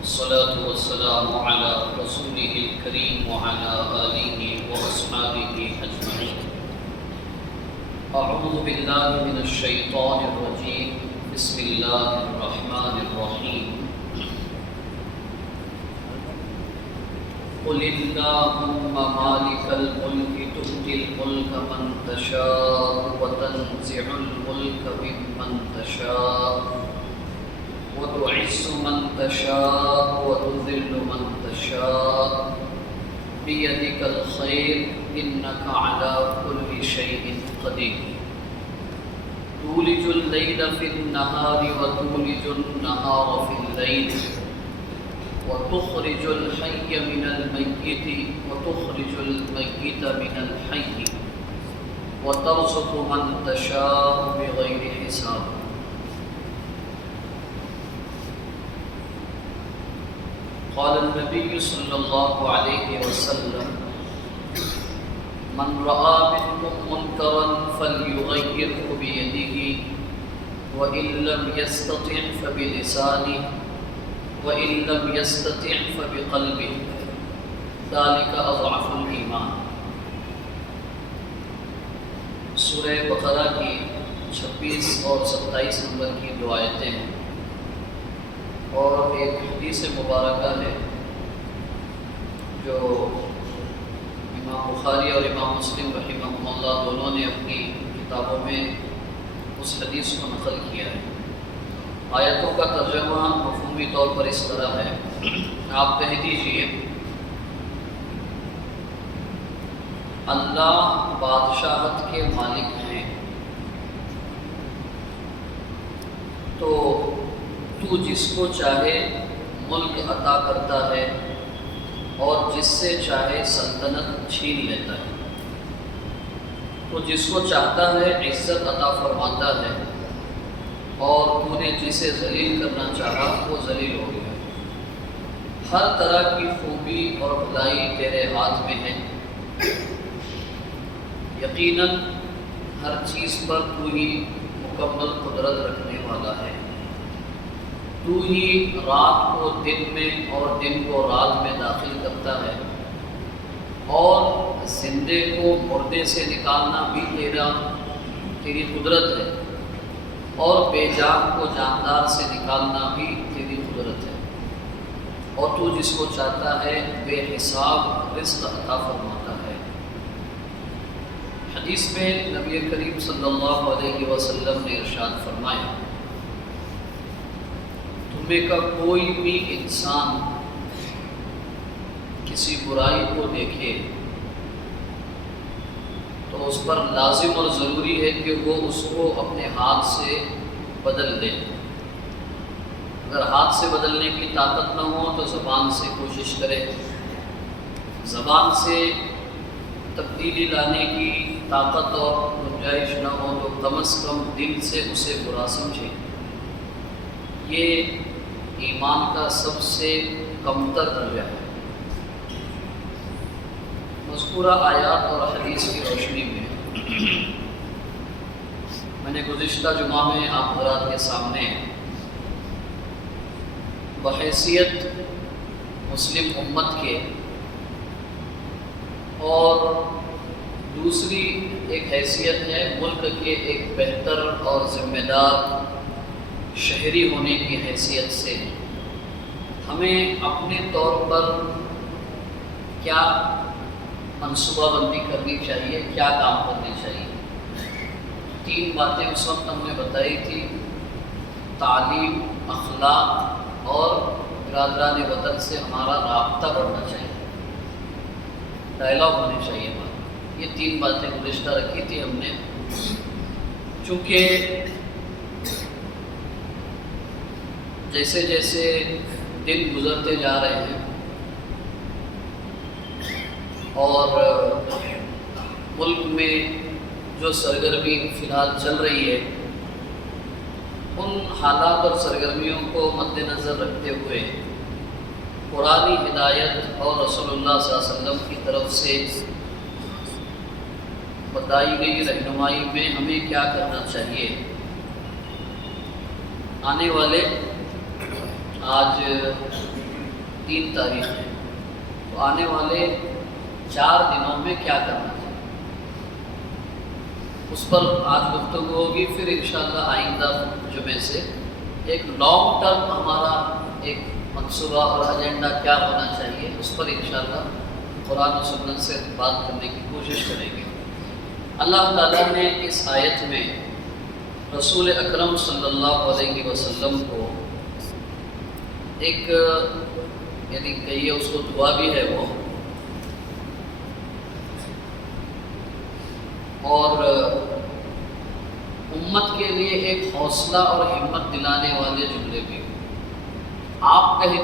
والصلاة والسلام على رسوله الكريم وعلى آله وأصحابه أجمعين. أعوذ بالله من الشيطان الرجيم. بسم الله الرحمن الرحيم. قل اللهم مالك الملك تؤتي الملك من تشاء وتنزع الملك ممن تشاء وتعز من تشاء وتذل من تشاء بيدك الخير إنك على كل شيء قدير. تولج الليل في النهار وتولج النهار في الليل وتخرج الحي من الميت وتخرج الميت من الحي وترزق من تشاء بغير حساب. قال النبي صلى الله عليه وسلم: من رأى منكم منكرا فليغيره بيده وإن لم يستطع فبلسانه وإن لم يستطع فبقلبه ذلك أضعف الإيمان. سورہ بقرہ کی 26 اور 27 نمبر کی دو آیتیں ہیں اور ایک حدیث مبارکہ ہے جو امام بخاری اور امام مسلم رحمہم اللہ دونوں نے اپنی کتابوں میں اس حدیث کو نقل کیا ہے. آیتوں کا ترجمہ مفہومی طور پر اس طرح ہے، آپ کہہ دیجئے اللہ بادشاہت کے مالک ہیں تو تو جس کو چاہے ملک عطا کرتا ہے اور جس سے چاہے سلطنت چھین لیتا ہے. تو جس کو چاہتا ہے عزت عطا فرماتا ہے اور تو نے جسے ذلیل کرنا چاہا وہ ذلیل ہو گیا. ہر طرح کی خوبی اور بھلائی تیرے ہاتھ میں ہے. یقیناً ہر چیز پر تو ہی مکمل قدرت رکھنے والا ہے. تو ہی رات کو دن میں اور دن کو رات میں داخل کرتا ہے اور زندے کو مردے سے نکالنا بھی تیری قدرت ہے اور بے جان کو جاندار سے نکالنا بھی تیری قدرت ہے اور تو جس کو چاہتا ہے بے حساب رزق عطا فرماتا ہے. حدیث میں نبی کریم صلی اللہ علیہ وسلم نے ارشاد فرمایا: تمہیں کا کوئی بھی انسان کسی برائی کو دیکھے تو اس پر لازم اور ضروری ہے کہ وہ اس کو اپنے ہاتھ سے بدل دے. اگر ہاتھ سے بدلنے کی طاقت نہ ہو تو زبان سے کوشش کرے. زبان سے تبدیلی لانے کی طاقت اور گنجائش نہ ہو تو کم از کم دل سے اسے برا سمجھے. یہ ایمان کا سب سے کمتر درجہ ہے. مذکورہ آیات اور حدیث کی روشنی میں نے گزشتہ جمعہ میں آپ حضرات کے سامنے بحیثیت مسلم امت کے اور دوسری ایک حیثیت ہے ملک کے ایک بہتر اور ذمہ دار شہری ہونے کی حیثیت سے ہمیں اپنے طور پر کیا منصوبہ بندی کرنی چاہیے، کیا کام کرنے چاہیے. 3 باتیں اس وقت ہم نے بتائی تھی: تعلیم، اخلاق اور برادران وطن سے ہمارا رابطہ بڑھنا چاہیے، ڈائلاگ ہونی چاہیے. یہ 3 باتیں گزشتہ رکھی تھی ہم نے. چونکہ جیسے جیسے دن گزرتے جا رہے ہیں اور ملک میں جو سرگرمی فی الحال چل رہی ہے ان حالات اور سرگرمیوں کو مد نظر رکھتے ہوئے قرآنی ہدایت اور رسول اللہ صلی اللہ علیہ وسلم کی طرف سے بتائی گئی رہنمائی میں ہمیں کیا کرنا چاہیے. آنے والے آج 3 تاریخ ہے، تو آنے والے 4 دنوں میں کیا کرنا ہے اس پر آج گفتگو ہوگی. پھر انشاءاللہ آئندہ جمعے سے ایک لانگ ٹرم ہمارا ایک منصوبہ اور ایجنڈا کیا ہونا چاہیے اس پر انشاءاللہ قرآن و سنت سے بات کرنے کی کوشش کریں گے. اللہ تعالیٰ نے اس آیت میں رسول اکرم صلی اللہ علیہ وسلم کو ایک یعنی کہیے اس کو دعا بھی ہے وہ، اور امت کے لیے ایک حوصلہ اور ہمت دلانے والے جملے بھی. آپ کہہ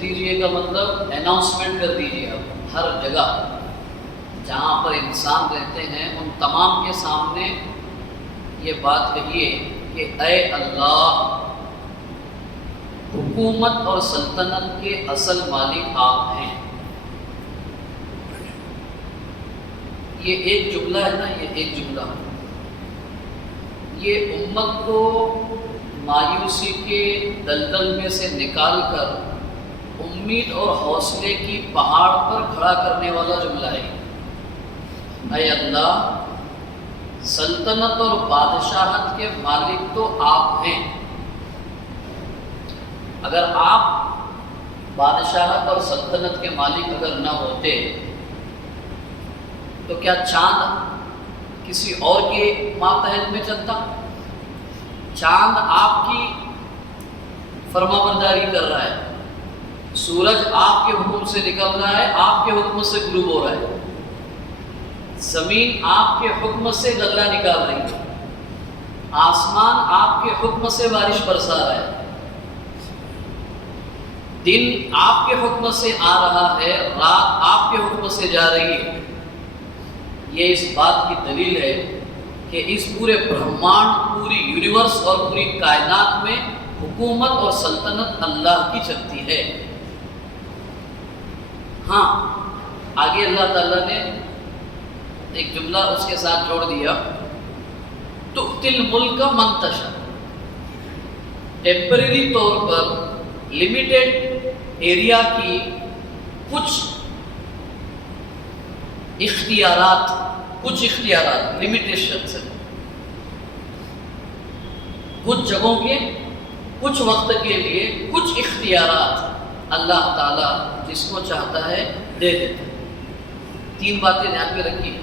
دیجیے کا مطلب اناؤنسمنٹ کر دیجیے. آپ ہر جگہ جہاں پر انسان رہتے ہیں ان تمام کے سامنے یہ بات کہیے کہ اے اللہ، حکومت اور سلطنت کے اصل مالک آپ ہیں. یہ ایک جملہ ہے نا، یہ ایک جملہ یہ امت کو مایوسی کے دلدل میں سے نکال کر امید اور حوصلے کی پہاڑ پر کھڑا کرنے والا جملہ ہے. اے اللہ، سلطنت اور بادشاہت کے مالک تو آپ ہیں. اگر آپ بادشاہت اور سلطنت کے مالک اگر نہ ہوتے تو کیا چاند کسی اور کے ماتحت میں چلتا؟ چاند آپ کی فرما برداری کر رہا ہے، سورج آپ کے حکم سے نکل رہا ہے، آپ کے حکم سے غروب ہو رہا ہے، زمین آپ کے حکم سے غلہ نکال رہی ہے، آسمان آپ کے حکم سے بارش برسا رہا ہے، دن آپ کے حکم سے آ رہا ہے، رات آپ کے حکم سے جا رہی ہے. یہ اس بات کی دلیل ہے کہ اس پورے برہمانڈ، پوری یونیورس اور پوری کائنات میں حکومت اور سلطنت اللہ کی چلتی ہے. ہاں، آگے اللہ تعالیٰ نے ایک جملہ اس کے ساتھ جوڑ دیا، تؤتی الملک من تشاء. ٹیمپریری طور پر لمیٹڈ ایریا کی کچھ اختیارات لمیٹیشنز ہیں، کچھ جگہوں کے کچھ وقت کے لیے کچھ اختیارات اللہ تعالیٰ جس کو چاہتا ہے دے دیتا ہے. 3 باتیں دھیان میں رکھیے،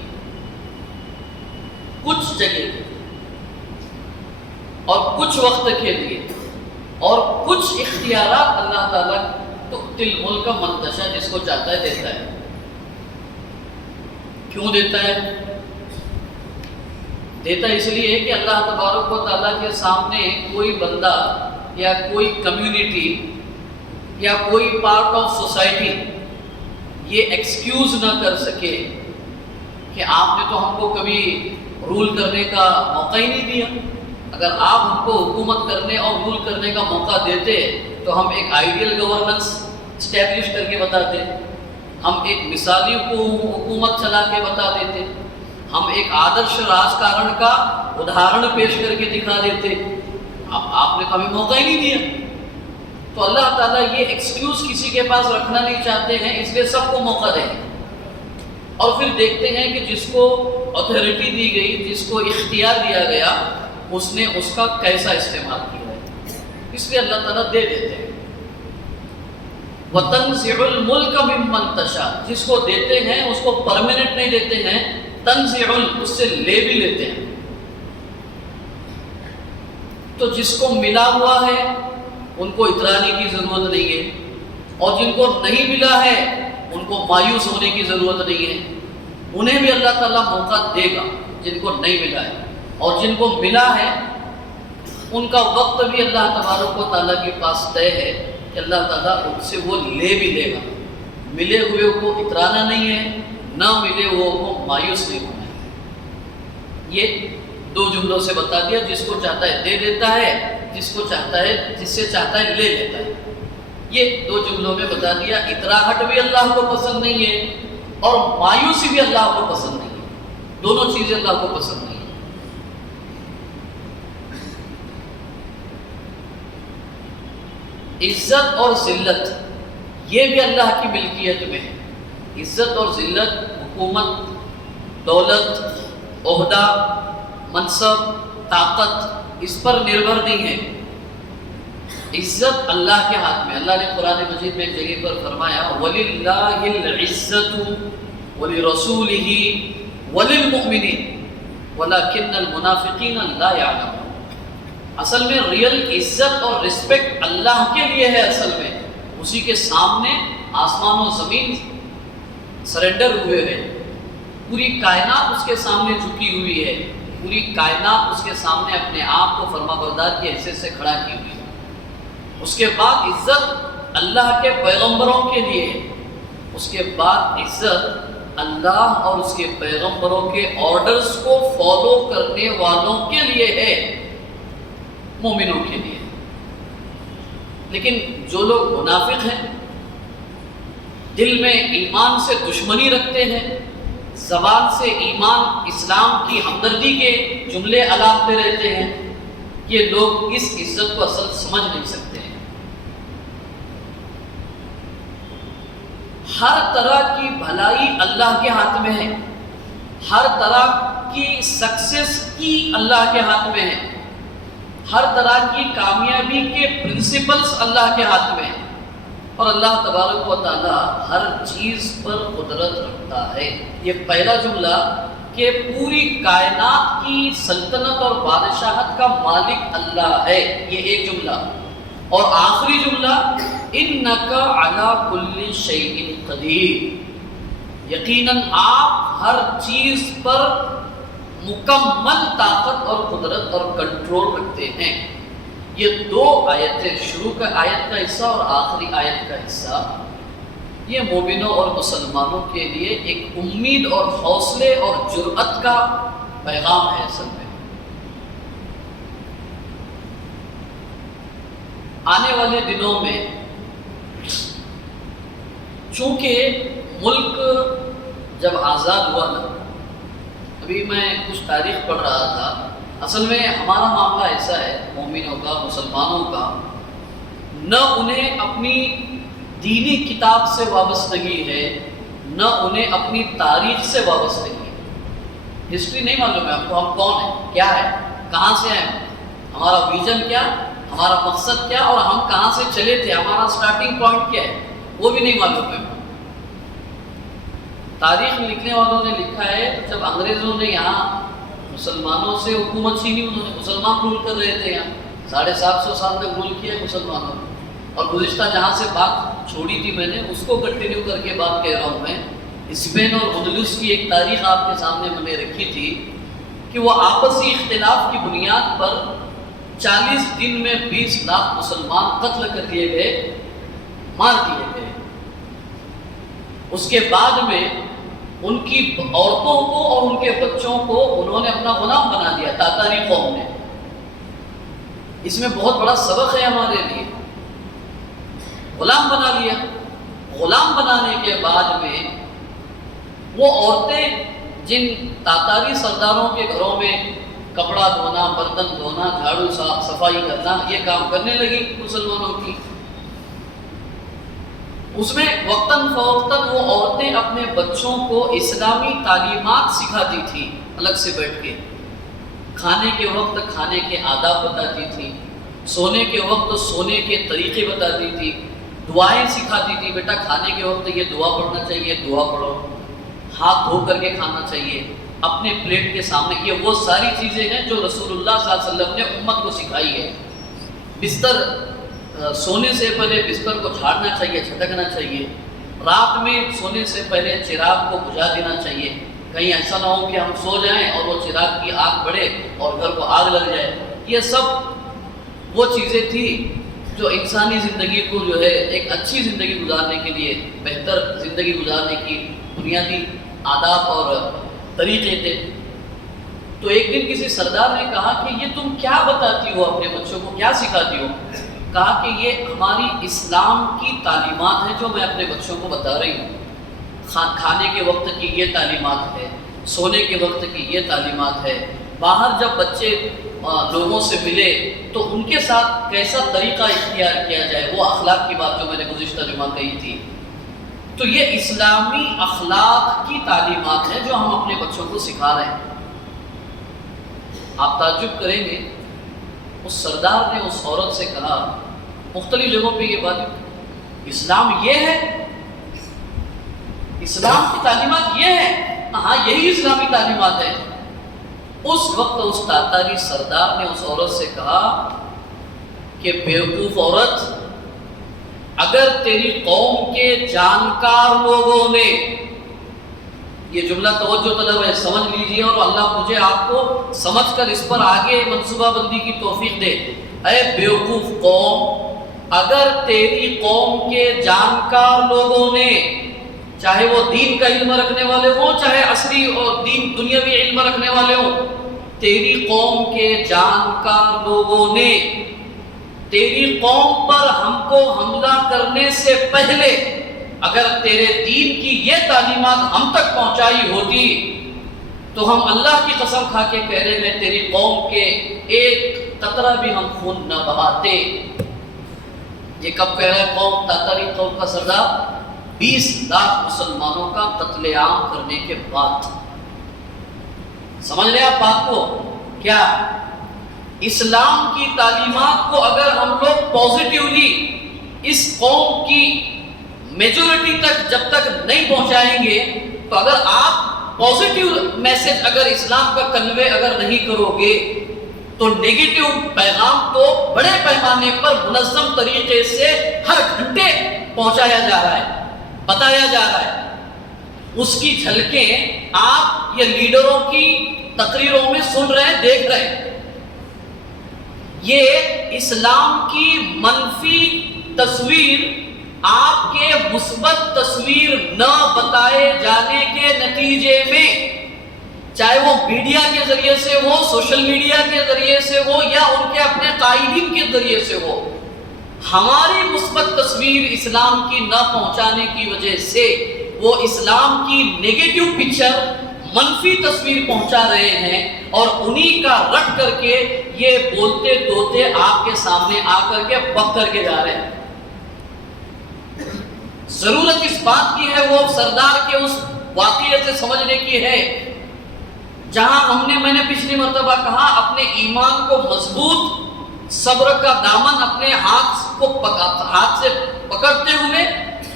کچھ جگہ کے اور کچھ وقت کے لیے اور کچھ اختیارات اللہ تعالیٰ تؤتی الملک من تشاء جس کو چاہتا ہے دیتا ہے. کیوں دیتا ہے؟ دیتا اس لیے ہے کہ اللہ تبارک و تعالیٰ کے سامنے کوئی بندہ یا کوئی کمیونٹی یا کوئی پارٹ آف سوسائٹی یہ ایکسکیوز نہ کر سکے کہ آپ نے تو ہم کو کبھی رول کرنے کا موقع ہی نہیں دیا. اگر آپ ہم کو حکومت کرنے اور رول کرنے کا موقع دیتے تو ہم ایک آئیڈیل گورننس اسٹیبلش کر کے بتاتے، ہم ایک مثالی حکومت چلا کے بتا دیتے، ہم ایک آدرش راجکارن کا ادھارن پیش کر کے دکھا دیتے. آپ نے تو ہمیں موقع ہی نہیں دیا. تو اللہ تعالیٰ یہ ایکسکیوز کسی کے پاس رکھنا نہیں چاہتے ہیں، اس لیے سب کو موقع دیں گے. اور پھر دیکھتے ہیں کہ جس کو اتھارٹی دی گئی، جس کو اختیار دیا گیا، اس نے اس کا کیسا استعمال کیا ہے. اس لیے اللہ تعالیٰ دے دیتے ہیں. وَتَنزِعُ الْمُلْكَ مِمَّن تَشَاءُ جس کو دیتے ہیں اس کو پرماننٹ نہیں دیتے ہیں، تنزع اس سے لے بھی لیتے ہیں. تو جس کو ملا ہوا ہے ان کو اترانے کی ضرورت نہیں ہے، اور جن کو نہیں ملا ہے ان کو مایوس ہونے کی ضرورت نہیں ہے. انہیں بھی اللہ تعالیٰ موقع دے گا جن کو نہیں ملا ہے، اور جن کو ملا ہے ان کا وقت بھی اللہ تبارک و تعالیٰ کے پاس طے ہے کہ اللہ تعالیٰ ان سے وہ لے بھی لے گا. ملے ہوئے کو اترانا نہیں ہے، نہ ملے ہوئے کو مایوس نہیں ہونا ہے. یہ 2 جملوں سے بتا دیا، جس کو چاہتا ہے دے دیتا ہے، جس کو چاہتا ہے جس سے چاہتا ہے لے لیتا ہے. یہ 2 جملوں میں بتا دیا. اتراہٹ بھی اللہ کو پسند نہیں ہے اور مایوسی بھی اللہ کو پسند نہیں ہے. دونوں چیزیں اللہ کو پسند نہیں ہیں. عزت اور ذلت یہ بھی اللہ کی ملکیت میں ہے۔ عزت اور ذلت، حکومت، دولت، عہدہ، منصب، طاقت اس پر نربھر نہیں ہے۔ عزت اللہ کے ہاتھ میں۔ اللہ نے قرآن مجید میں ایک جگہ پر فرمایا وَلِلَّهِ الْعِزَّةُ وَلِرَسُولِهِ وَلِلْمُؤْمِنِينَ وَلَكِنَّ الْمُنَافِقِينَ لَا يَعْلَمُونَ۔ اصل میں ریئل عزت اور رسپیکٹ اللہ کے لیے ہے۔ اصل میں اسی کے سامنے آسمان و زمین سرنڈر ہوئے ہیں، پوری کائنات اس کے سامنے جھکی ہوئی ہے، پوری کائنات اس کے سامنے اپنے آپ کو فرما بردار کی حیثیت سے کھڑا کی ہوئی ہے۔ اس کے بعد عزت اللہ کے پیغمبروں کے لیے ہے، اس کے بعد عزت اللہ اور اس کے پیغمبروں کے آرڈرز کو فالو کرنے والوں کے لیے ہے، مومنوں کے لیے۔ لیکن جو لوگ منافق ہیں، دل میں ایمان سے دشمنی رکھتے ہیں، زبان سے ایمان اسلام کی ہمدردی کے جملے الاپتے رہتے ہیں، یہ لوگ اس عزت کو اصل سمجھ نہیں سکتے ہیں۔ ہر طرح کی بھلائی اللہ کے ہاتھ میں ہے، ہر طرح کی سکسیس کی اللہ کے ہاتھ میں ہے، ہر طرح کی کامیابی کے پرنسپلز اللہ کے ہاتھ میں ہیں، اور اللہ تبارک و تعالی ہر چیز پر قدرت رکھتا ہے۔ یہ پہلا جملہ کہ پوری کائنات کی سلطنت اور بادشاہت کا مالک اللہ ہے، یہ ایک جملہ، اور آخری جملہ اِنَّكَ عَلَىٰ كُلِّ شَيْءٍ قَدِيرٌ، یقیناً آپ ہر چیز پر مکمل طاقت اور قدرت اور کنٹرول رکھتے ہیں۔ یہ دو آیتیں، شروع کا آیت کا حصہ اور آخری آیت کا حصہ، یہ مومنوں اور مسلمانوں کے لیے ایک امید اور حوصلے اور جرأت کا پیغام ہے۔ اصل میں آنے والے دنوں میں چونکہ ملک جب آزاد ہوا نا، ابھی میں کچھ تاریخ پڑھ رہا تھا، اصل میں ہمارا معاملہ ایسا ہے مومنوں کا، مسلمانوں کا، نہ انہیں اپنی دینی کتاب سے وابستگی ہے، نہ انہیں اپنی تاریخ سے وابستگی ہے۔ ہسٹری نہیں معلوم ہے آپ کو، ہم کون ہیں، کیا ہے، کہاں سے ہیں، ہمارا ویژن کیا، ہمارا مقصد کیا، اور ہم کہاں سے چلے تھے، ہمارا سٹارٹنگ پوائنٹ کیا ہے، وہ بھی نہیں معلوم ہے۔ تاریخ لکھنے والوں نے لکھا ہے جب انگریزوں نے یہاں مسلمانوں سے حکومت چھینی، انہوں نے مسلمان رول کر رہے تھے، یہاں 750 سال تک رول کیا مسلمانوں نے۔ اور گزشتہ جہاں سے بات چھوڑی تھی میں نے اس کو کنٹینیو کر کے بات کہہ رہا ہوں میں۔ اسپین اور اندلس کی ایک تاریخ آپ کے سامنے میں نے رکھی تھی کہ وہ آپسی اختلاف کی بنیاد پر 40 دن میں 20 لاکھ مسلمان قتل کر دیے گئے، مار دیے گئے۔ اس کے بعد میں ان کی عورتوں کو اور ان کے بچوں کو انہوں نے اپنا غلام بنا دیا، تاتاری قوم نے۔ اس میں بہت بڑا سبق ہے ہمارے لیے، غلام بنا لیا۔ غلام بنانے کے بعد میں وہ عورتیں جن تاتاری سرداروں کے گھروں میں کپڑا دھونا، برتن دھونا، جھاڑو صفائی کرنا، یہ کام کرنے لگی مسلمانوں کی۔ اس میں وقتاً فوقتاً وہ عورتیں اپنے بچوں کو اسلامی تعلیمات سکھاتی تھی، الگ سے بیٹھ کے کھانے کے وقت کھانے کے آداب بتاتی تھی، سونے کے وقت سونے کے طریقے بتاتی تھی، دعائیں سکھاتی تھی، بیٹا کھانے کے وقت یہ دعا پڑھنا چاہیے، دعا پڑھو، ہاتھ دھو کر کے کھانا چاہیے اپنے پلیٹ کے سامنے۔ یہ وہ ساری چیزیں ہیں جو رسول اللہ صلی اللہ علیہ وسلم نے امت کو سکھائی ہے۔ بستر سونے سے پہلے بستر کو جھاڑنا چاہیے، جھٹکنا چاہیے، رات میں سونے سے پہلے چراغ کو بجھا دینا چاہیے، کہیں ایسا نہ ہو کہ ہم سو جائیں اور وہ چراغ کی آگ بڑھے اور گھر کو آگ لگ جائے۔ یہ سب وہ چیزیں تھیں جو انسانی زندگی کو جو ہے ایک اچھی زندگی گزارنے کے لیے، بہتر زندگی گزارنے کی بنیادی آداب اور طریقے تھے۔ تو ایک دن کسی سردار نے کہا کہ یہ تم کیا بتاتی ہو اپنے بچوں کو، کیا سکھاتی ہو؟ کہا کہ یہ ہماری اسلام کی تعلیمات ہیں جو میں اپنے بچوں کو بتا رہی ہوں۔ کھانے کے وقت کی یہ تعلیمات ہے، سونے کے وقت کی یہ تعلیمات ہے، باہر جب بچے لوگوں سے ملے تو ان کے ساتھ کیسا طریقہ اختیار کیا جائے، وہ اخلاق کی بات جو میں نے گزشتہ جمعہ کہی تھی. تو یہ اسلامی اخلاق کی تعلیمات ہیں جو ہم اپنے بچوں کو سکھا رہے ہیں. آپ تعجب کریں گے، اس سردار نے اس عورت سے کہا، مختلف جگہوں پہ یہ بات، اسلام یہ ہے، اسلام کی تعلیمات یہ ہے، ہاں یہی اسلامی تعلیمات ہے. اس وقت اس تاتاری سردار نے اس عورت سے کہا کہ بیوقوف عورت، اگر تیری قوم کے جانکار لوگوں نے، یہ جملہ توجہ طلب ہے، سمجھ لیجئے، اور اللہ مجھے آپ کو سمجھ کر اس پر آگے منصوبہ بندی کی توفیق دے. اے بیوقوف قوم، اگر تیری قوم کے جانکار لوگوں نے، چاہے وہ دین کا علم رکھنے والے ہوں، چاہے عصری اور دین دنیاوی علم رکھنے والے ہوں، تیری قوم کے جانکار لوگوں نے تیری قوم پر ہم کو حملہ کرنے سے پہلے اگر تیرے دین کی یہ تعلیمات ہم تک پہنچائی ہوتی تو ہم اللہ کی قسم کھا کے کہہ رہے ہیں تیری قوم کے ایک قطرہ بھی ہم خون نہ بہاتے. یہ کب کہہ رہا ہے قوم؟ تاتاری قوم کا سردار 20 لاکھ مسلمانوں کا قتل عام کرنے کے بعد. سمجھ لیں آپ بات کو؟ کیا اسلام کی تعلیمات کو اگر ہم لوگ پازیٹیولی اس قوم کی میجورٹی تک جب تک نہیں پہنچائیں گے، تو اگر آپ پازیٹیو میسج اگر اسلام کا کنوے اگر نہیں کرو گے تو نیگیٹو پیغام تو بڑے پیمانے پر منظم طریقے سے ہر گھنٹے پہنچایا جا رہا ہے، بتایا جا رہا ہے. اس کی جھلکیں آپ یہ لیڈروں کی تقریروں میں سن رہے ہیں، دیکھ رہے ہیں. یہ اسلام کی منفی تصویر آپ کے مثبت تصویر نہ بتائے جانے کے نتیجے میں، چاہے وہ میڈیا کے ذریعے سے ہو، سوشل میڈیا کے ذریعے سے ہو، یا ان کے اپنے قائدین کے ذریعے سے ہو، ہماری مثبت تصویر اسلام کی نہ پہنچانے کی وجہ سے وہ اسلام کی نیگیٹو پکچر، منفی تصویر پہنچا رہے ہیں، اور انہی کا رٹ کر کے یہ بولتے توتے آپ کے سامنے آ کر کے بک کر کے جا رہے ہیں. ضرورت اس بات کی ہے، وہ سردار کے اس واقعے سے سمجھنے کی ہے جہاں میں نے پچھلی مرتبہ کہا، اپنے ایمان کو مضبوط، صبر کا دامن اپنے ہاتھ سے پکڑتے ہوئے،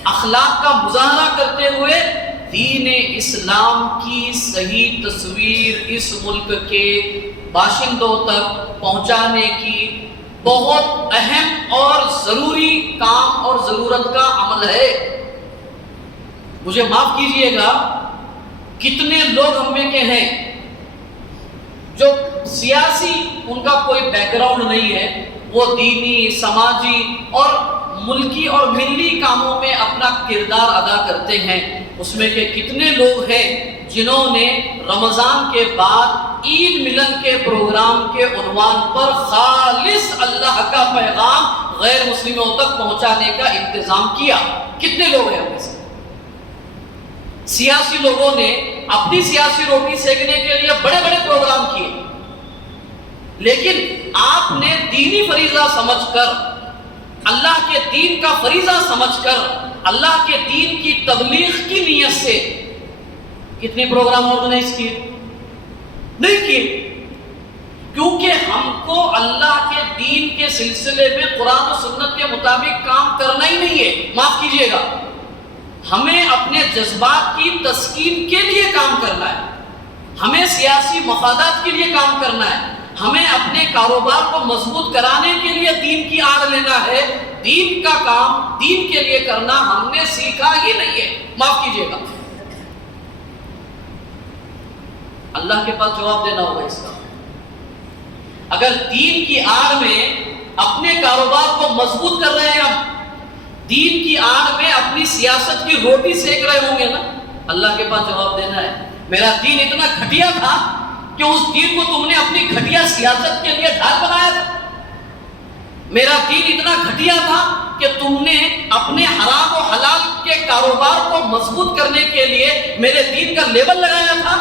اخلاق کا مظاہرہ کرتے ہوئے، دین اسلام کی صحیح تصویر اس ملک کے باشندوں تک پہنچانے کی بہت اہم اور ضروری کام اور ضرورت کا عمل ہے. مجھے معاف کیجئے گا، کتنے لوگ ہم میں کے ہیں جو سیاسی ان کا کوئی بیک گراؤنڈ نہیں ہے، وہ دینی، سماجی اور ملکی اور ملی کاموں میں اپنا کردار ادا کرتے ہیں. اس میں کے کتنے لوگ ہیں جنہوں نے رمضان کے بعد عید ملن کے پروگرام کے عنوان پر خالص اللہ کا پیغام غیر مسلموں تک پہنچانے کا انتظام کیا؟ کتنے لوگ ہیں ہم میں سے؟ سیاسی لوگوں نے اپنی سیاسی روٹی سیکنے کے لیے بڑے بڑے پروگرام کیے، لیکن آپ نے دینی فریضہ سمجھ کر، اللہ کے دین کا فریضہ سمجھ کر، اللہ کے دین کی تبلیغ کی نیت سے کتنے پروگرام آرگنائز کیے؟ نہیں کیے، کیونکہ ہم کو اللہ کے دین کے سلسلے میں قرآن و سنت کے مطابق کام کرنا ہی نہیں ہے. معاف کیجئے گا، ہمیں اپنے جذبات کی تسکین کے لیے کام کرنا ہے، ہمیں سیاسی مفادات کے لیے کام کرنا ہے، ہمیں اپنے کاروبار کو مضبوط کرانے کے لیے دین کی آڑ لینا ہے. دین کا کام دین کے لیے کرنا ہم نے سیکھا ہی نہیں ہے. معاف کیجئے گا، اللہ کے پاس جواب دینا ہوگا اس کا. اگر دین کی آڑ میں اپنے کاروبار کو مضبوط کر رہے ہیں، ہم دین کی آڑ میں اپنی سیاست کی روٹی سیک رہے ہوں گے نا، اللہ کے پاس جواب دینا ہے. میرا دین اتنا گھٹیا تھا کہ اس دین کو تم نے اپنی گھٹیا سیاست کے لیے ڈھال بنایا تھا. میرا دین اتنا گھٹیا تھا کہ تم نے اپنے حرام و حلال کے کاروبار کو مضبوط کرنے کے لیے میرے دین کا لیبل لگایا تھا.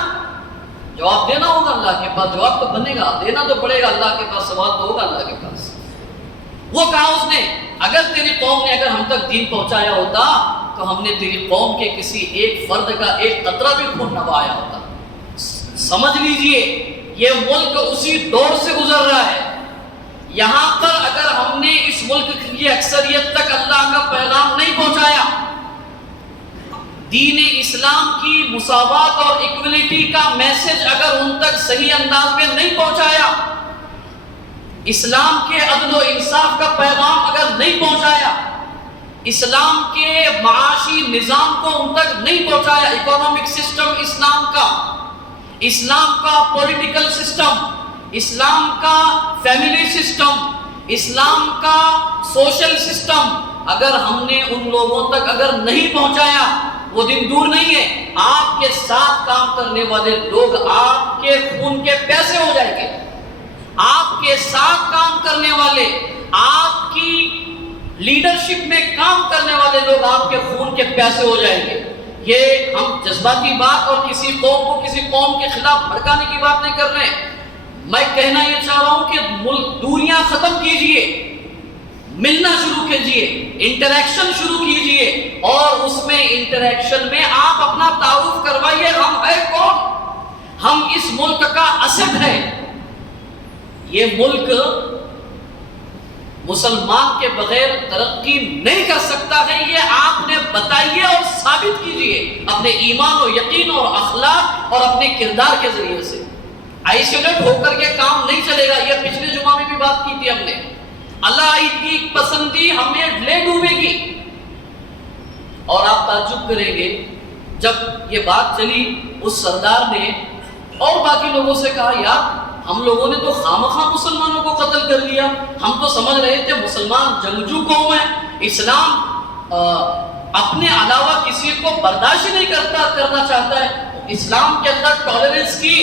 جواب دینا ہوگا اللہ کے پاس، جواب تو بنے گا، دینا تو پڑے گا. اللہ کے پاس سوال تو ہوگا اللہ کے پاس. وہ کہا اس نے اگر تیری قوم نے اگر ہم تک دین پہنچایا ہوتا تو ہم نے تیری قوم کے کسی ایک فرد کا ایک قطرہ بھی خون نہ بہایا ہوتا۔ سمجھ لیجئے یہ ملک اسی دور سے گزر رہا ہے۔ یہاں پر اگر ہم نے اس ملک کی اکثریت تک اللہ کا پیغام نہیں پہنچایا، دین اسلام کی مساوات اور ایکولیٹی کا میسج اگر ان تک صحیح انداز میں نہیں پہنچایا، اسلام کے عدل و انصاف کا پیغام اگر نہیں پہنچایا، اسلام کے معاشی نظام کو ان تک نہیں پہنچایا، اکنامک سسٹم اسلام کا پولیٹیکل سسٹم، اسلام کا فیملی سسٹم، اسلام کا سوشل سسٹم اگر ہم نے ان لوگوں تک اگر نہیں پہنچایا، وہ دن دور نہیں ہے آپ کے ساتھ کام کرنے والے لوگ آپ کے خون کے پیسے ہو جائیں گے۔ آپ کے ساتھ کام کرنے والے، آپ کی لیڈرشپ میں کام کرنے والے لوگ آپ کے خون کے پیاسے ہو جائیں گے۔ یہ ہم جذباتی بات اور کسی قوم کو کسی قوم کے خلاف بھڑکانے کی بات نہیں کر رہے ہیں۔ میں کہنا یہ چاہ رہا ہوں کہ دوریاں ختم کیجئے، ملنا شروع کیجئے، انٹریکشن شروع کیجئے، اور اس میں انٹریکشن میں آپ اپنا تعارف کروائیے، ہم ہے کون، ہم اس ملک کا اسد ہے۔ یہ ملک مسلمان کے بغیر ترقی نہیں کر سکتا ہے، یہ آپ نے بتائیے اور ثابت کیجئے اپنے ایمان و یقین اور اخلاق اور اپنے کردار کے ذریعے سے۔ آئسولیٹ ہو کر کے کام نہیں چلے گا، یہ پچھلے جمعہ میں بھی بات کی تھی ہم نے۔ اللہ کی پسندی ہمیں لے ڈوبے گی، اور آپ تعجب کریں گے جب یہ بات چلی، اس سردار نے اور باقی لوگوں سے کہا یار ہم لوگوں نے تو خامخواہ مسلمانوں کو قتل کر لیا، ہم تو سمجھ رہے تھے مسلمان جنگجو قوم ہے، اسلام اپنے علاوہ کسی کو برداشت نہیں کرنا چاہتا ہے، اسلام کے اندر ٹالرنس کی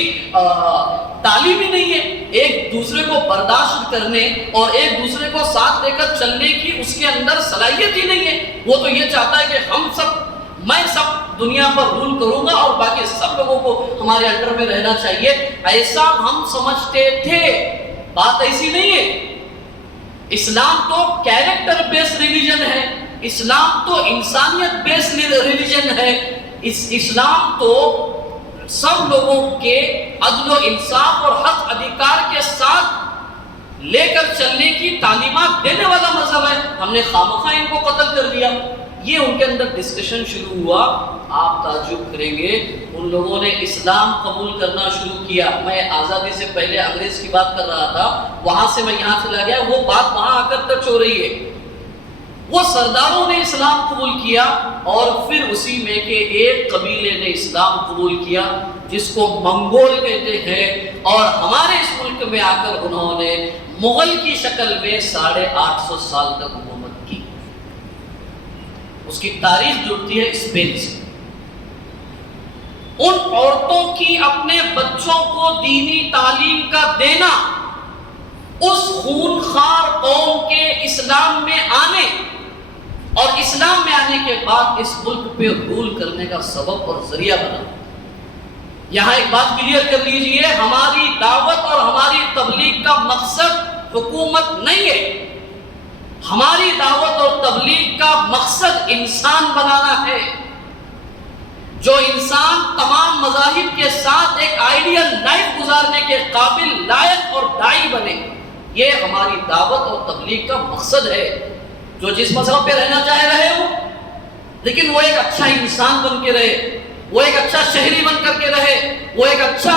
تعلیم ہی نہیں ہے، ایک دوسرے کو برداشت کرنے اور ایک دوسرے کو ساتھ لے کر چلنے کی اس کے اندر صلاحیت ہی نہیں ہے۔ وہ تو یہ چاہتا ہے کہ میں سب دنیا پر رول کروں گا اور باقی سب لوگوں کو ہمارے انڈر میں رہنا چاہیے، ایسا ہم سمجھتے تھے۔ بات ایسی نہیں ہے، اسلام تو کیریکٹر بیس ریلیجن ہے، اسلام تو انسانیت بیس ریلیجن ہے، اسلام تو سب لوگوں کے عدل و انصاف اور حق ادھیکار کے ساتھ لے کر چلنے کی تعلیمات دینے والا مذہب ہے۔ ہم نے خامخواہ ان کو قتل کر دیا، یہ ان کے اندر ڈسکشن شروع ہوا۔ آپ تعجب کریں گے ان لوگوں نے اسلام قبول کرنا شروع کیا۔ میں آزادی سے پہلے انگریز کی بات کر رہا تھا، وہاں سے میں یہاں چلا گیا، وہ بات وہاں آ کر ٹچ ہو رہی ہے۔ وہ سرداروں نے اسلام قبول کیا، اور پھر اسی میں کے ایک قبیلے نے اسلام قبول کیا جس کو منگول کہتے ہیں، اور ہمارے اس ملک میں آ کر انہوں نے مغل کی شکل میں 850 سال تک حکومت کی۔ اس کی تاریخ جڑتی ہے اسپین سے۔ ان عورتوں کی اپنے بچوں کو دینی تعلیم کا دینا، اس خونخوار قوم کے اسلام میں آنے اور اسلام میں آنے کے بعد اس ملک پہ رول کرنے کا سبب اور ذریعہ بنا۔ یہاں ایک بات کلیئر کر لیجئے، ہماری دعوت اور ہماری تبلیغ کا مقصد حکومت نہیں ہے، ہماری دعوت اور تبلیغ کا مقصد انسان بنانا ہے، جو انسان تمام مذاہب کے ساتھ ایک آئیڈیل لائف گزارنے کے قابل، لائق اور داعی بنے۔ یہ ہماری دعوت اور تبلیغ کا مقصد ہے۔ جو جس مذہب پہ رہنا چاہے رہے ہو، لیکن وہ ایک اچھا انسان بن کے رہے، وہ ایک اچھا شہری بن کر کے رہے، وہ ایک اچھا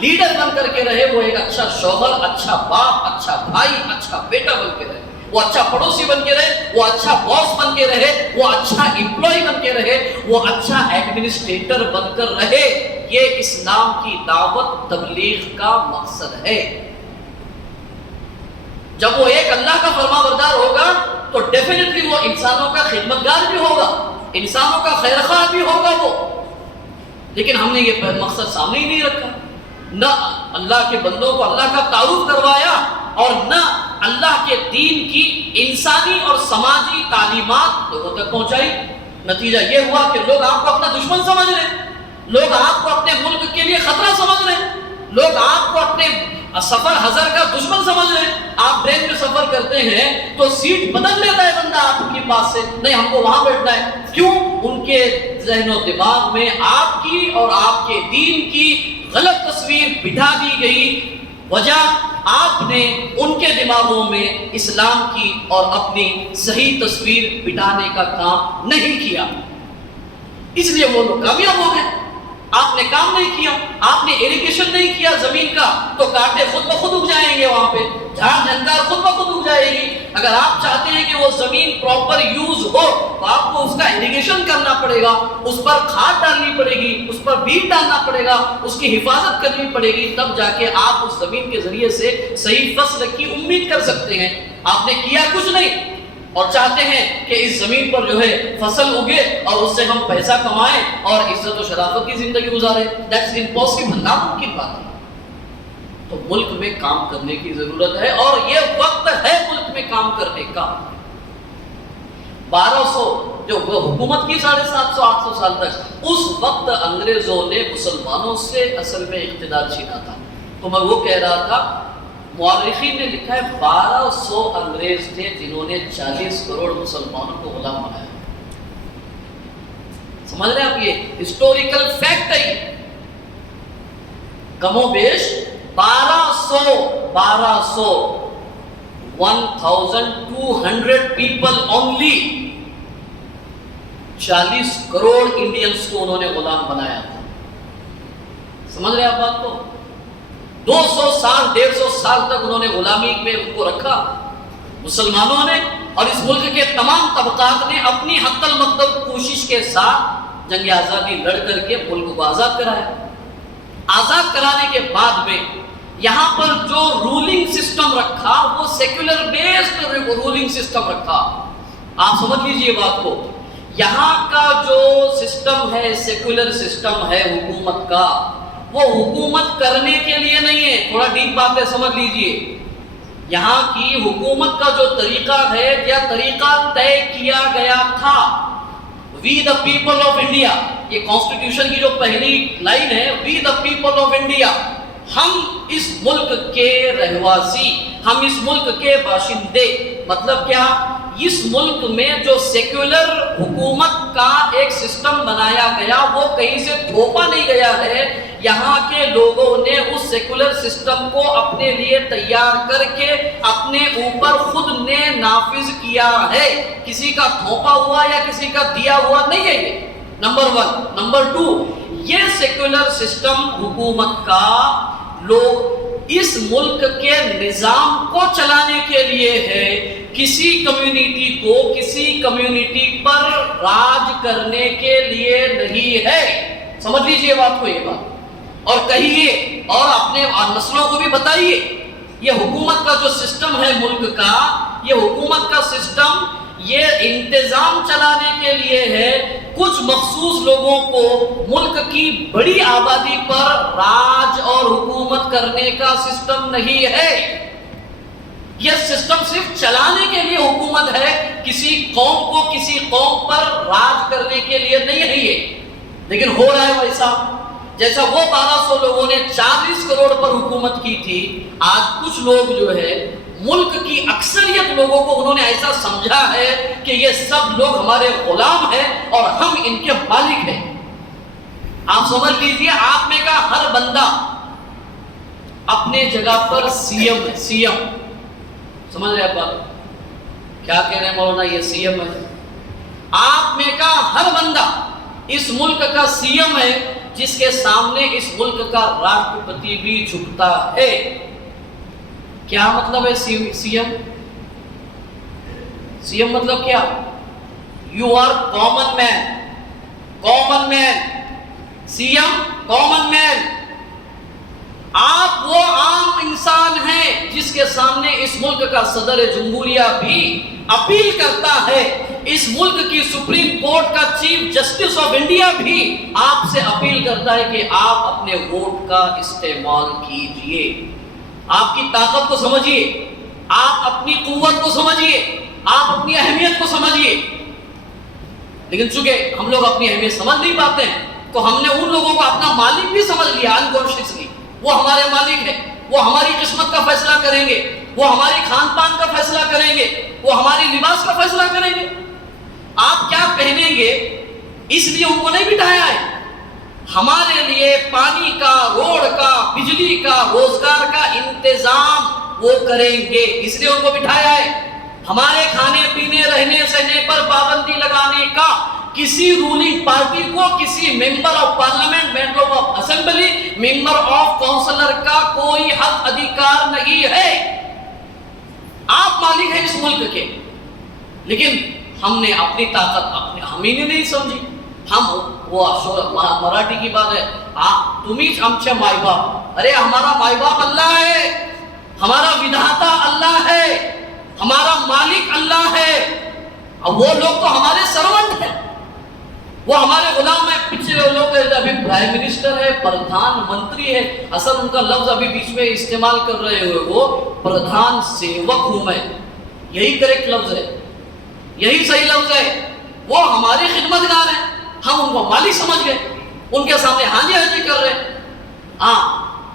لیڈر بن کر کے رہے، وہ ایک اچھا شوہر، اچھا باپ، اچھا بھائی، اچھا بیٹا بن کے رہے، وہ اچھا پڑوسی بن کے رہے، وہ اچھا باس بن کے رہے، وہ اچھا امپلائی بن کے رہے، وہ اچھا ایڈمنسٹریٹر بن کر رہے۔ یہ اسلام کی دعوت تبلیغ کا مقصد ہے۔ جب وہ ایک اللہ کا فرما بردار ہوگا تو ڈیفینیٹلی وہ انسانوں کا خدمتگار بھی ہوگا، انسانوں کا خیرخواہ بھی ہوگا وہ۔ لیکن ہم نے یہ مقصد سامنے ہی نہیں رکھا، نہ اللہ کے بندوں کو اللہ کا تعارف کروایا، اور نہ اللہ کے دین کی انسانی اور سماجی تعلیمات لوگوں تک پہنچائی۔ نتیجہ یہ ہوا کہ لوگ آپ کو اپنا دشمن سمجھ رہے ہیں، لوگ آپ کو اپنے ملک کے لیے خطرہ سمجھ رہے ہیں، لوگ آپ کو اپنے سفر حضر کا دشمن سمجھ رہے ہیں. آپ ٹرین میں سفر کرتے ہیں تو سیٹ بدل لیتا ہے بندہ آپ کے پاس سے, نہیں ہم کو وہاں بیٹھنا ہے. کیوں؟ ان کے ذہن و دماغ میں آپ کی اور آپ کے دین کی غلط تصویر بٹھا دی گئی. وجہ آپ نے ان کے دماغوں میں اسلام کی اور اپنی صحیح تصویر بٹھانے کا کام نہیں کیا, اس لیے وہ لوگ کامیاب ہو گئے. آپ نے کام نہیں کیا, آپ نے ایریگیشن نہیں کیا زمین کا, تو کانٹے خود بخود اگ جائیں گے, وہاں پہ جھاڑ جھنکار خود بخود اگ جائے گی. اگر آپ چاہتے ہیں کہ وہ زمین پراپر یوز ہو تو آپ کو اس کا ایریگیشن کرنا پڑے گا, اس پر کھاد ڈالنی پڑے گی, اس پر بیج ڈالنا پڑے گا, اس کی حفاظت کرنی پڑے گی, تب جا کے آپ اس زمین کے ذریعے سے صحیح فصل کی امید کر سکتے ہیں. آپ نے کیا کچھ نہیں اور چاہتے ہیں کہ اس زمین پر جو ہے فصل اگے اور اس سے ہم پیسہ کمائیں اور عزت و شرافت کی زندگی گزاریں. دیٹس امپاسبل, ناممکن بات ہے. تو ملک میں کام کرنے کی ضرورت ہے اور یہ وقت ہے ملک میں کام کرنے کا. 1200 جو حکومت کی 750-800 سال تک, اس وقت انگریزوں نے مسلمانوں سے اصل میں اقتدار چھینا تھا. تو میں وہ کہہ رہا تھا, مورخین نے لکھا ہے 1200 انگریز تھے جنہوں نے 40 کروڑ مسلمانوں کو غلام بنایا. سمجھ رہے ہیں آپ, یہ ہسٹوریکل فیکٹ ہے. کم و بیش 1200 پیپل اونلی, 40 کروڑ انڈینز کو انہوں نے غلام بنایا تھا. سمجھ رہے ہیں آپ بات کو؟ 200 سال 150 سال تک انہوں نے غلامی میں ان کو رکھا مسلمانوں نے, اور اس ملک کے تمام طبقات نے اپنی حد المقدر کوشش کے ساتھ جنگ آزادی لڑ کر کے ملک کو آزاد کرایا. آزاد کرانے کے بعد میں یہاں پر جو رولنگ سسٹم رکھا وہ سیکولر بیسڈ رولنگ سسٹم رکھا. آپ سمجھ لیجئے بات کو, یہاں کا جو سسٹم ہے سیکولر سسٹم ہے حکومت کا, وہ حکومت کرنے کے لیے نہیں ہے. تھوڑا ڈیپ بات ہے, سمجھ لیجئے. یہاں کی حکومت کا جو طریقہ ہے یا طریقہ طے کیا گیا تھا, وی دا پیپل آف انڈیا, یہ کانسٹیٹیوشن کی جو پہلی لائن ہے, وی دا پیپل آف انڈیا, ہم اس ملک کے رہواسی, ہم اس ملک کے باشندے. مطلب کیا؟ اس ملک میں جو سیکولر حکومت کا ایک سسٹم بنایا گیا وہ کہیں سے تھوپا نہیں گیا ہے. یہاں کے لوگوں نے اس سیکولر سسٹم کو اپنے لیے تیار کر کے اپنے اوپر خود نے نافذ کیا ہے. کسی کا تھوپا ہوا یا کسی کا دیا ہوا نہیں ہے یہ, نمبر 1. نمبر 2, یہ سیکولر سسٹم حکومت کا لوگ اس ملک کے نظام کو چلانے کے لیے ہے, کسی کمیونٹی پر راج کرنے کے لیے نہیں ہے. سمجھ لیجئے بات کو, یہ بات, اور کہیے اور اپنے نسلوں کو بھی بتائیے, یہ حکومت کا جو سسٹم ہے ملک کا, یہ حکومت کا سسٹم یہ انتظام چلانے کے لیے ہے. کچھ مخصوص لوگوں کو ملک کی بڑی آبادی پر راج اور حکومت کرنے کا سسٹم نہیں ہے. یہ سسٹم صرف چلانے کے لیے حکومت ہے, کسی قوم کو کسی قوم پر راج کرنے کے لیے نہیں ہے یہ. لیکن ہو رہا ہے ویسا جیسا وہ 1200 لوگوں نے 40 کروڑ پر حکومت کی تھی. آج کچھ لوگ جو ہے ملک کی اکثریت لوگوں کو انہوں نے ایسا سمجھا ہے کہ یہ سب لوگ ہمارے غلام ہیں اور ہم ان کے مالک ہیں. آپ سمجھ لیجیے, آپ میں کا ہر بندہ اپنے جگہ پر سی ایم ہے. سی ایم, سمجھ رہے آپ بات کیا کہہ رہے ہیں مولانا, یہ سی ایم ہے. آپ میں کا ہر بندہ اس ملک کا سی ایم ہے, جس کے سامنے اس ملک کا راشٹرپتی بھی جھکتا ہے. کیا مطلب ہے سی ایم؟ سی ایم مطلب کیا؟ You are common man. Common man, C M common man. آپ وہ عام انسان ہیں جس کے سامنے اس ملک کا صدر جمہوریہ بھی اپیل کرتا ہے. اس ملک کی سپریم کورٹ کا چیف جسٹس آف انڈیا بھی آپ سے اپیل کرتا ہے کہ آپ اپنے ووٹ کا استعمال کیجئے. آپ کی طاقت کو سمجھیے, آپ اپنی قوت کو سمجھیے, آپ اپنی اہمیت کو سمجھیے. لیکن چونکہ ہم لوگ اپنی اہمیت سمجھ نہیں پاتے ہیں تو ہم نے ان لوگوں کو اپنا مالک بھی سمجھ لیا انکانشیسلی. وہ ہمارے مالک ہیں، وہ ہماری قسمت کا فیصلہ کریں گے، وہ ہماری کھان پان کا فیصلہ کریں گے، وہ ہماری لباس کا فیصلہ کریں گے۔ آپ کیا پہنیں گے اس لیے ان کو نہیں بٹھایا ہے، ہمارے لیے پانی کا، روڈ کا، بجلی کا، روزگار کا انتظام وہ کریں گے، اس لیے ان کو بٹھایا ہے۔ ہمارے کھانے پینے، رہنے سہنے پر پابندی لگانے کا کسی رولنگ پارٹی کو، کسی member of parliament, member of assembly, member of councillor کا کوئی حق ادھیکار نہیں ہے۔ آپ مالک ہیں اس ملک کے، لیکن ہم نے اپنی طاقت ہم ہی نے نہیں سمجھی۔ ہم وہ مراٹھی کی بات ہے، تمہیں آمچے مائی باپ، ارے ہمارا مائی باپ اللہ ہے، ہمارا ودھاتا اللہ ہے، ہمارا مالک اللہ ہے، اب وہ لوگ تو ہمارے سرونٹ ہیں، وہ ہمارے غلام ہیں۔ پچھلے لوگ ابھی پرائم منسٹر ہے، پردھان منتری ہے، اصل ان کا لفظ ابھی بیچ میں استعمال کر رہے ہوئے، وہ پردھان سیوک ہوں میں، یہی کریکٹ لفظ ہے، یہی صحیح لفظ ہے۔ وہ ہماری خدمت گار ہیں، ہم ان کو مالک سمجھ گئے، ان کے سامنے ہاں جی کر رہے ہیں۔ ہاں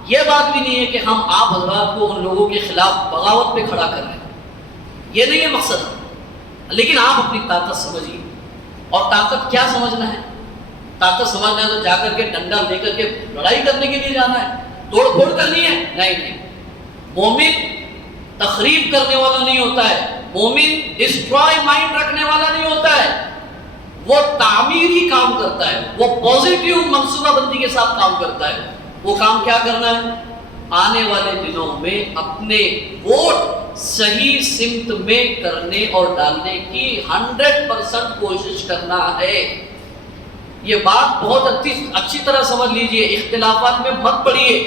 یہ بات بھی نہیں ہے کہ ہم آپ حضرات کو ان لوگوں کے خلاف بغاوت پہ کھڑا کر رہے ہیں، یہ نہیں ہے مقصد، لیکن آپ اپنی طاقت سمجھیے۔ اور طاقت کیا سمجھنا ہے؟ طاقت سمجھنا ہے تو جا کر کے ڈنڈا لے کر کے لڑائی کرنے کے لیے جانا ہے، توڑ پھوڑ کرنی ہے؟ نہیں، مومن تخریب کرنے والا نہیں ہوتا ہے، مومن ڈسٹرائے مائنڈ رکھنے والا نہیں ہوتا ہے، وہ تعمیری کام کرتا ہے، وہ پوزیٹیو منصوبہ بندی کے ساتھ کام کرتا ہے۔ وہ کام کیا کرنا ہے؟ آنے والے دنوں میں اپنے ووٹ صحیح سمت میں کرنے اور ڈالنے کی 100% کوشش کرنا ہے۔ یہ بات بہت اچھی طرح سمجھ لیجئے، اختلافات میں مت پڑیے،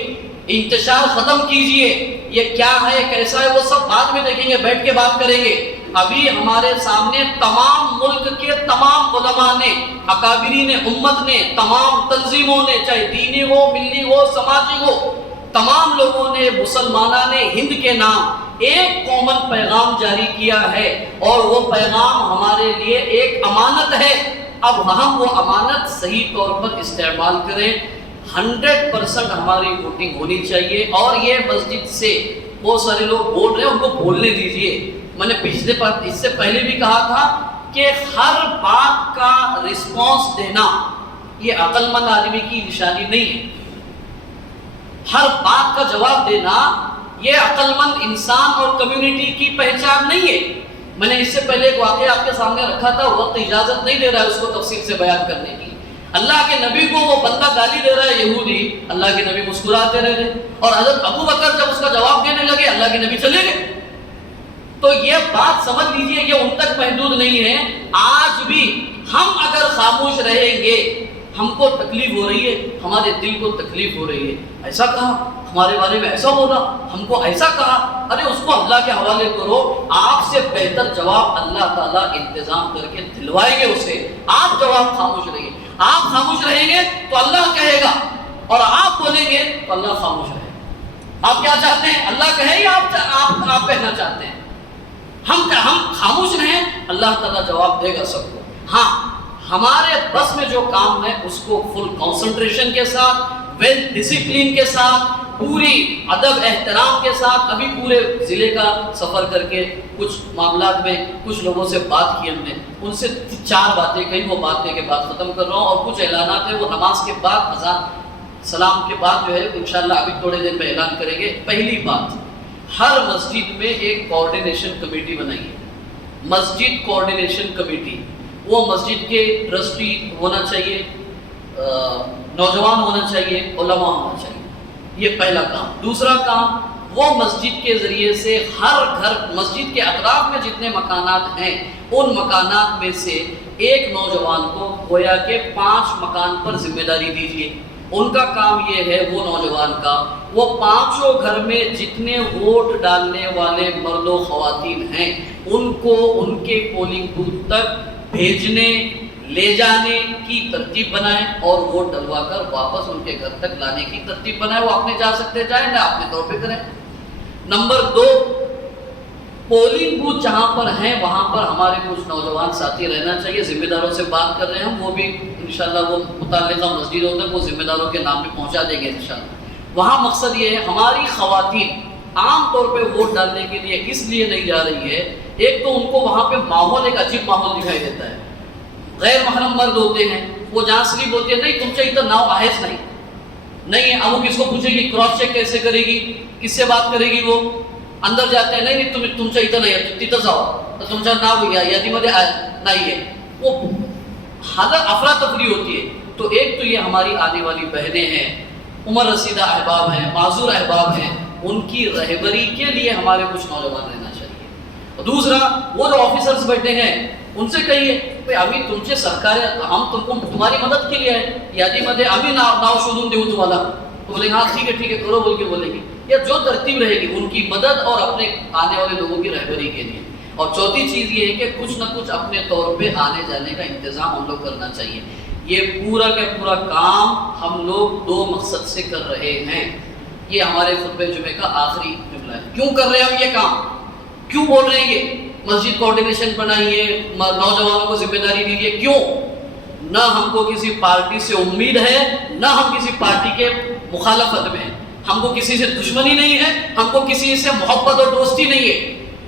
انتشار ختم کیجئے، یہ کیا ہے کیسا ہے وہ سب بعد میں دیکھیں گے، بیٹھ کے بات کریں گے۔ ابھی ہمارے سامنے تمام ملک کے تمام علماء نے، اکابرین امت نے، تمام تنظیموں نے، چاہے دینی ہو، ملی ہو، سماجی ہو، تمام لوگوں نے، مسلمانہ نے ہند کے نام ایک کامن پیغام جاری کیا ہے، اور وہ پیغام ہمارے لیے ایک امانت ہے۔ اب ہم وہ امانت صحیح طور پر استعمال کریں، 100% ہماری ووٹنگ ہونی چاہیے۔ اور یہ مسجد سے بہت سارے لوگ بول رہے ہیں، ان کو بولنے دیجئے۔ میں نے پچھلے پر اس سے پہلے بھی کہا تھا کہ ہر بات کا رسپانس دینا یہ عقل مند آدمی کی نشانی نہیں ہے، ہر بات کا جواب دینا یہ عقل مند انسان اور کمیونٹی کی پہچان نہیں ہے۔ میں نے اس سے پہلے ایک واقعہ آپ کے سامنے رکھا تھا، وقت اجازت نہیں دے رہا ہے اس کو تفصیل سے بیان کرنے کی۔ اللہ کے نبی کو وہ بندہ گالی دے رہا ہے یہودی، اللہ کے نبی مسکراتے رہے، اور حضرت ابو بکر جب اس کا جواب دینے لگے اللہ کے نبی چلے گئے۔ تو یہ بات سمجھ لیجئے، یہ ان تک محدود نہیں ہے۔ آج بھی ہم اگر خاموش رہیں گے، ہم کو تکلیف ہو رہی ہے، ہمارے دل کو تکلیف ہو رہی ہے، ایسا کہا ہمارے بارے میں، ایسا بولا ہم کو، ایسا کہا، ارے اس کو اللہ کے حوالے کرو، آپ سے بہتر جواب اللہ تعالیٰ انتظام کر کے دلوائیں گے اسے۔ آپ جواب خاموش رہیے، آپ خاموش رہیں گے تو اللہ کہے گا، اور آپ بولیں گے تو اللہ خاموش رہے گا۔ آپ کیا چاہتے ہیں، اللہ کہے یا آپ کہنا چاہتے ہیں؟ ہم خاموش رہیں، اللہ تعالیٰ جواب دے گا سب کو۔ ہاں ہمارے بس میں جو کام ہے اس کو فل کنسنٹریشن کے ساتھ، ویل ڈسپلین کے ساتھ، پوری ادب احترام کے ساتھ، ابھی پورے ضلع کا سفر کر کے کچھ معاملات میں کچھ لوگوں سے بات کی ہم نے، ان سے 4 باتیں کہیں، وہ بات کے بعد ختم کر رہا ہوں، اور کچھ اعلانات ہیں وہ نماز کے بعد، اذان سلام کے بعد جو ہے انشاءاللہ ابھی تھوڑے دیر میں اعلان کریں گے۔ پہلی بات، ہر مسجد میں ایک کوارڈینیشن کمیٹی بنائیے، مسجد کوارڈینیشن کمیٹی۔ وہ مسجد کے ٹرسٹی ہونا چاہیے، نوجوان ہونا چاہیے، علماء ہونا چاہیے، یہ پہلا کام۔ دوسرا کام، وہ مسجد کے ذریعے سے ہر گھر، مسجد کے اطراف میں جتنے مکانات ہیں ان مکانات میں سے ایک نوجوان کو گویا کہ 5 مکان پر ذمہ داری دیجیے۔ ان کا کام یہ ہے، وہ نوجوان کا، وہ 5 گھر میں جتنے ووٹ ڈالنے والے مرد و خواتین ہیں ان کو ان کے پولنگ بوتھ تک بھیجنے، لے جانے کی ترتیب بنائیں، اور ووٹ ڈلوا کر واپس ان کے گھر تک لانے کی ترتیب بنائیں۔ وہ اپنے جا سکتے جائیں، نہ اپنے طور پہ کریں۔ نمبر 2، پولنگ بوتھ جہاں پر ہیں وہاں پر ہمارے کچھ نوجوان ساتھی رہنا چاہیے، ذمہ داروں سے بات کر رہے ہیں ہم، وہ بھی انشاءاللہ وہ متعلقہ مسجدوں تک وہ ذمہ داروں کے نام پہ پہنچا دیں گے انشاءاللہ۔ وہاں مقصد یہ ہے ہماری خواتین عام طور پہ ووٹ ڈالنے کے لیے اس لیے نہیں جا رہی ہے، ایک تو ان کو وہاں پہ ماحول ایک عجیب ماحول دکھائی دیتا ہے، غیر محرم مرد ہوتے ہیں، وہ جہاں سے بھی بولتے ہیں نہیں تم سے ادھر ناؤ آہس نہیں ہے، اب وہ کس کو پوچھے گی، کراس چیک کیسے کرے گی، کس سے بات کرے گی، وہ اندر جاتے ہیں نہیں تم سے ادھر نہیں ہے تیتر جاؤ تو تم سے ناو گیا یادی مدے نہیں ہے، وہ حالت افراتفری ہوتی ہے۔ تو ایک تو یہ ہماری آنے والی بہنیں ہیں، عمر رسیدہ احباب ہیں، معذور احباب ہیں، ان کی رہبری کے لیے ہمارے کچھ نوجوان رہنا چاہیے۔ اور دوسرا وہ جو آفیسرز بیٹھے ہیں ان سے کہیے کہ ابھی تم سے سرکار ہم تمہاری مدد کے لیے ہے، یادی مدے ابھی ناو شودون دیو تمہارا، تو بولیں گے ہاں ٹھیک ہے کرو بول کے بولیں گے، یا جو ترتیب رہے گی ان کی مدد اور اپنے آنے والے لوگوں کی رہبری کے لیے۔ اور چوتھی چیز یہ ہے کہ کچھ نہ کچھ اپنے طور پہ آنے جانے کا انتظام ہم لوگ کرنا چاہیے۔ یہ پورا کا پورا کام ہم لوگ دو مقصد سے کر رہے ہیں، یہ ہمارے خطبہ جمعے کا آخری جملہ ہے۔ کیوں کر رہے ہیں ہم یہ کام، کیوں بول رہے ہیں یہ مسجد کوارڈینیشن بنائیے، نوجوانوں کو ذمہ داری دیجیے، کیوں؟ نہ ہم کو کسی پارٹی سے امید ہے، نہ ہم کسی پارٹی کے مخالفت میں ہیں، ہم کو کسی سے دشمنی نہیں ہے، ہم کو کسی سے محبت اور دوستی نہیں ہے،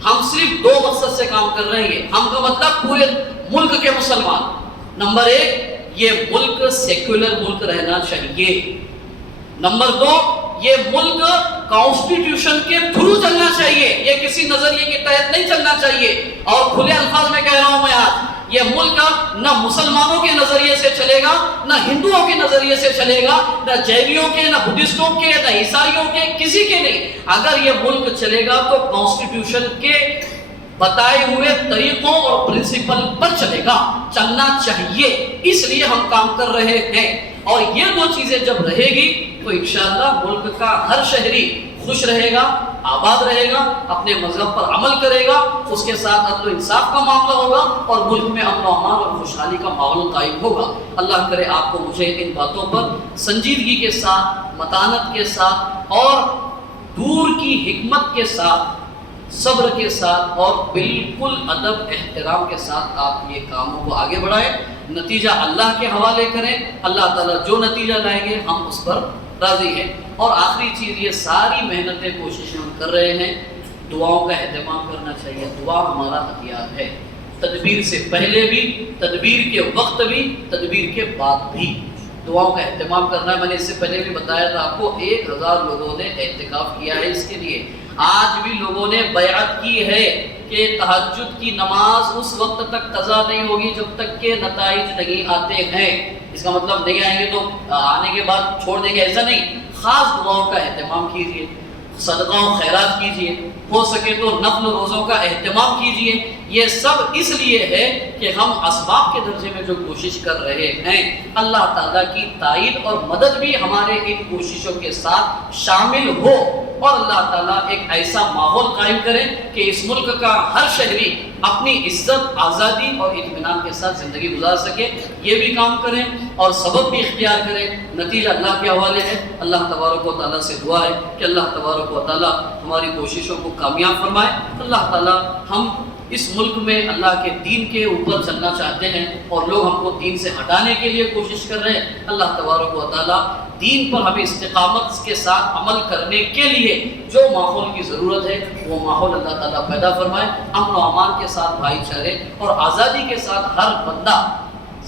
ہم صرف دو مقصد سے کام کر رہے ہیں۔ ہم کا مطلب پورے ملک کے مسلمان، نمبر ایک یہ ملک سیکولر ملک رہنا چاہیے، نمبر دو یہ ملک کانسٹیٹیوشن کے تھرو چلنا چاہیے، یہ کسی نظریے کے تحت نہیں چلنا چاہیے۔ اور کھلے الفاظ میں کہہ رہا ہوں میں آج، یہ ملک نہ مسلمانوں کے نظریے سے چلے گا، نہ ہندوؤں کے نظریے سے چلے گا، نہ جینیوں کے، نہ بدھسٹوں کے، نہ عیسائیوں کے، کسی کے نہیں۔ اگر یہ ملک چلے گا تو کانسٹیٹیوشن کے بتائے ہوئے طریقوں اور پرنسپل پر چلے گا، چلنا چاہیے، اس لیے ہم کام کر رہے ہیں۔ اور یہ دو چیزیں جب رہے گی تو انشاءاللہ ملک کا ہر شہری خوش رہے گا، آباد رہے گا، اپنے مذہب پر عمل کرے گا، اس کے ساتھ عدل و انصاف کا معاملہ ہوگا اور ملک میں امن و امان اور خوشحالی کا ماحول قائم ہوگا۔ اللہ کرے آپ کو مجھے ان باتوں پر سنجیدگی کے ساتھ، متانت کے ساتھ اور دور کی حکمت کے ساتھ، صبر کے ساتھ اور بالکل ادب احترام کے ساتھ آپ یہ کاموں کو آگے بڑھائیں، نتیجہ اللہ کے حوالے کریں، اللہ تعالیٰ جو نتیجہ لائیں گے ہم اس پر راضی ہیں۔ اور آخری چیز یہ ساری محنتیں کوششیں ہم کر رہے ہیں، دعاؤں کا اہتمام کرنا چاہیے، دعا ہمارا ہتھیار ہے، تدبیر سے پہلے بھی، تدبیر کے وقت بھی، تدبیر کے بعد بھی دعاؤں کا اہتمام کرنا ہے۔ میں نے اس سے پہلے بھی بتایا تھا آپ کو، 1000 لوگوں نے اعتکاف کیا ہے اس کے لیے، آج بھی لوگوں نے بیعت کی ہے کہ تہجد کی نماز اس وقت تک قضا نہیں ہوگی جب تک کہ نتائج نہیں آتے ہیں۔ اس کا مطلب نہیں آئیں گے تو آنے کے بعد چھوڑ دیں گے، ایسا نہیں، خاص دعاؤں کا اہتمام کیجیے، صدقہ و خیرات کیجیے، ہو سکے تو نفل روزوں کا اہتمام کیجیے۔ یہ سب اس لیے ہے کہ ہم اسباب کے درجے میں جو کوشش کر رہے ہیں، اللہ تعالیٰ کی تائید اور مدد بھی ہمارے ان کوششوں کے ساتھ شامل ہو، اور اللہ تعالیٰ ایک ایسا ماحول قائم کرے کہ اس ملک کا ہر شہری اپنی عزت، آزادی اور اطمینان کے ساتھ زندگی گزار سکے۔ یہ بھی کام کریں اور سبب بھی اختیار کریں، نتیجہ اللہ کے حوالے ہے۔ اللہ تبارک و تعالیٰ سے دعا ہے کہ اللہ تبارک و تعالیٰ ہماری کوششوں کو کامیاب فرمائے۔ اللہ تعالیٰ ہم اس ملک میں اللہ کے دین کے اوپر چلنا چاہتے ہیں اور لوگ ہم کو دین سے ہٹانے کے لیے کوشش کر رہے ہیں، اللہ تبارک و تعالیٰ دین پر ہمیں استقامت کے ساتھ عمل کرنے کے لیے جو ماحول کی ضرورت ہے وہ ماحول اللہ تعالیٰ پیدا فرمائے، امن و امان کے ساتھ، بھائی چارے اور آزادی کے ساتھ ہر بندہ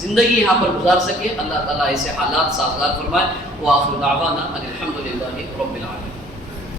زندگی یہاں پر گزار سکے۔ اللہ تعالیٰ ایسے حالات سازگار فرمائے۔ وآخر دعوانا ان الحمد للہ رب العالمین۔